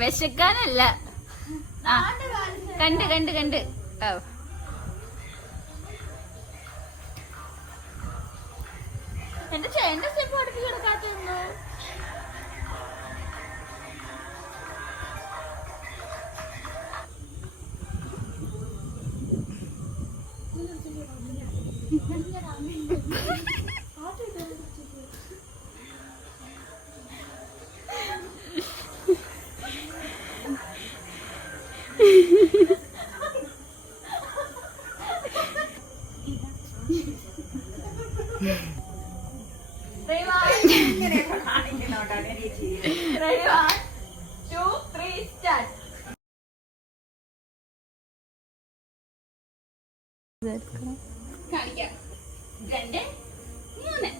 വിശക്കാനല്ല. ആ കണ്ട് കണ്ട് കണ്ട്. എന്റെ ചേട്ടന്റെ സ്റ്റെപ്പ് അടുത്ത് കിടക്കാത്തോ? കാണിക്കാം. 2 3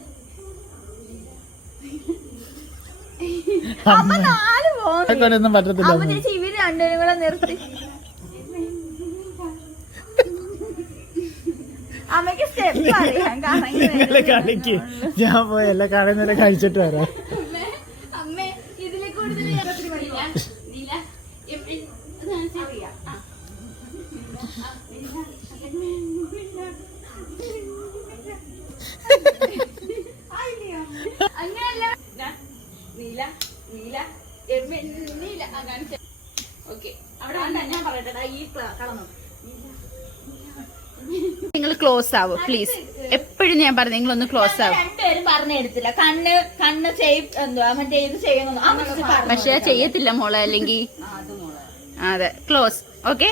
അമ്മ 4 പോകുന്നു. അപ്പൊ ചേച്ചി ഇവര് രണ്ടുപേരും കൂടെ നിർത്തി. അമ്മക്ക് സ്റ്റെപ്പ് അറിയാം. കളിക്ക്. ഞാൻ പോയി എല്ലാം കാണുന്നില്ല, കഴിച്ചിട്ട് വരാം. അമ്മേ ഇതിലെ കൂടുതൽ അങ്ങനല്ല. നീല നീല നീല കാണിച്ച. ഓക്കെ അവിടെ ഞാൻ പറയട്ടെടാ. ഈ കളന്നു നിങ്ങൾ ക്ലോസ് ആവും പ്ലീസ്. എപ്പോഴും ഞാൻ പറഞ്ഞു നിങ്ങളൊന്ന് ക്ലോസ് ആവും. രണ്ടുപേരും പറഞ്ഞെടുത്തില്ല. കണ്ണ് എന്തുവാ മറ്റേ ഇത് ചെയ്യുന്നു. പക്ഷെ ചെയ്യത്തില്ല മോളെ. അല്ലെങ്കിൽ അതെ ക്ലോസ്. ഓക്കെ